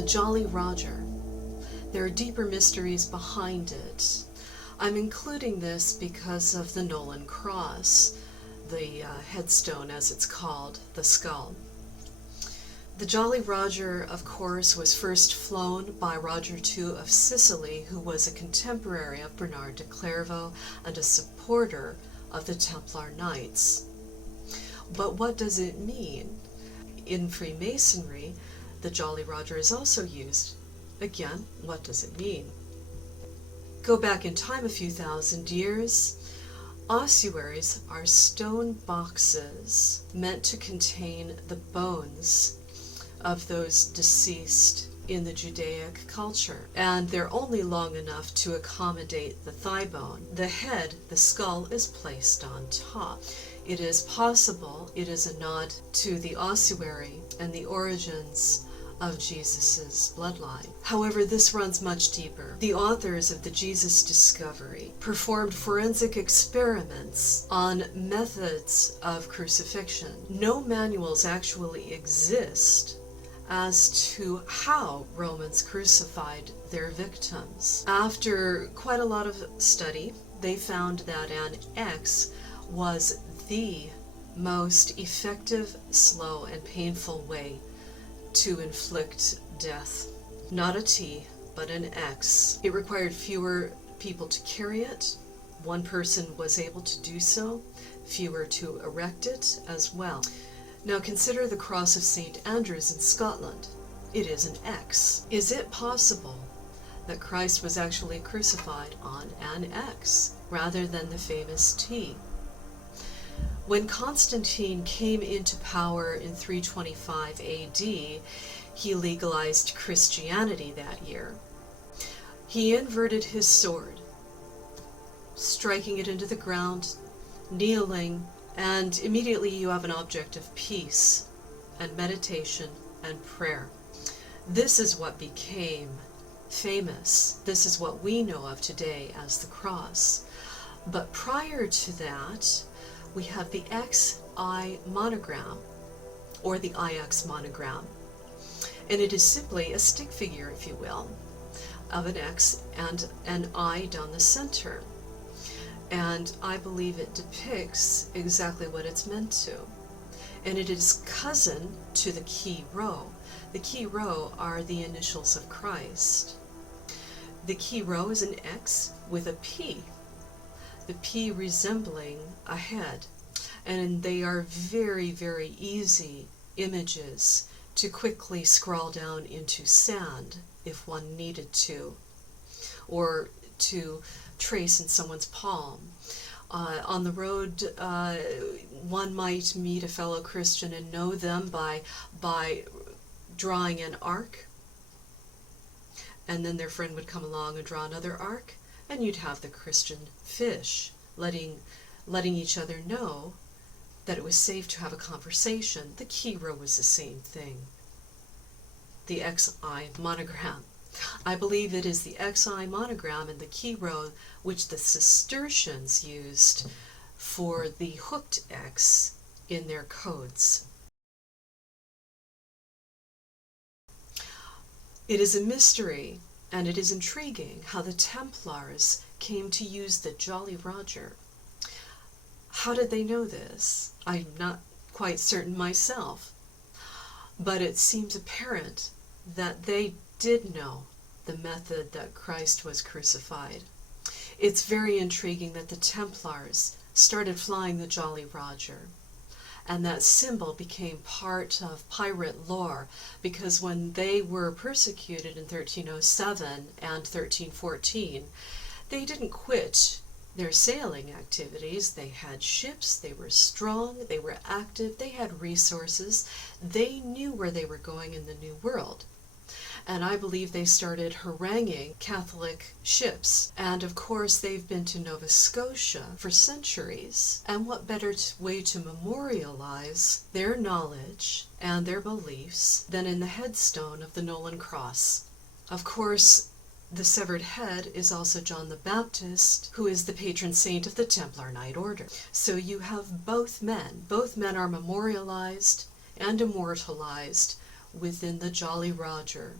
the Jolly Roger. There are deeper mysteries behind it. I'm including this because of the Nolan Cross, the headstone as it's called, the skull. The Jolly Roger, of course, was first flown by Roger II of Sicily, who was a contemporary of Bernard de Clairvaux and a supporter of the Templar Knights. But what does it mean? In Freemasonry, the Jolly Roger is also used. Again, what does it mean? Go back in time a few thousand years. Ossuaries are stone boxes meant to contain the bones of those deceased in the Judaic culture, and they're only long enough to accommodate the thigh bone. The head, the skull, is placed on top. It is possible it is a nod to the ossuary and the origins of Jesus' bloodline. However, this runs much deeper. The authors of the Jesus Discovery performed forensic experiments on methods of crucifixion. No manuals actually exist as to how Romans crucified their victims. After quite a lot of study, they found that an X was the most effective, slow, and painful way to inflict death. Not a T, but an X. It required fewer people to carry it. One person was able to do so, fewer to erect it as well. Now consider the cross of St. Andrews in Scotland. It is an X. Is it possible that Christ was actually crucified on an X rather than the famous T? When Constantine came into power in 325 AD, he legalized Christianity that year. He inverted his sword, striking it into the ground, kneeling, and immediately you have an object of peace and meditation and prayer. This is what became famous. This is what we know of today as the cross. But prior to that, we have the XI monogram, or the IX monogram. And it is simply a stick figure, if you will, of an X and an I down the center. And I believe it depicts exactly what it's meant to. And it is cousin to the key row. The key row are the initials of Christ. The key row is an X with a P. The P resembling a head, and they are very, very easy images to quickly scrawl down into sand if one needed to, or to trace in someone's palm. On the road, one might meet a fellow Christian and know them by drawing an arc, and then their friend would come along and draw another arc, and you'd have the Christian fish, letting each other know that it was safe to have a conversation. The key row was the same thing. The XI monogram. I believe it is the XI monogram and the key row which the Cistercians used for the hooked X in their codes. It is a mystery, and it is intriguing how the Templars came to use the Jolly Roger. How did they know this? I'm not quite certain myself, but it seems apparent that they did know the method that Christ was crucified. It's very intriguing that the Templars started flying the Jolly Roger, and that symbol became part of pirate lore, because when they were persecuted in 1307 and 1314, they didn't quit their sailing activities. They had ships, they were strong, they were active, they had resources, they knew where they were going in the New World. And I believe they started haranguing Catholic ships. And of course they've been to Nova Scotia for centuries. And what better way to memorialize their knowledge and their beliefs than in the headstone of the Nolan Cross? Of course, the severed head is also John the Baptist, who is the patron saint of the Templar Knight Order. So you have both men. Both men are memorialized and immortalized within the Jolly Roger.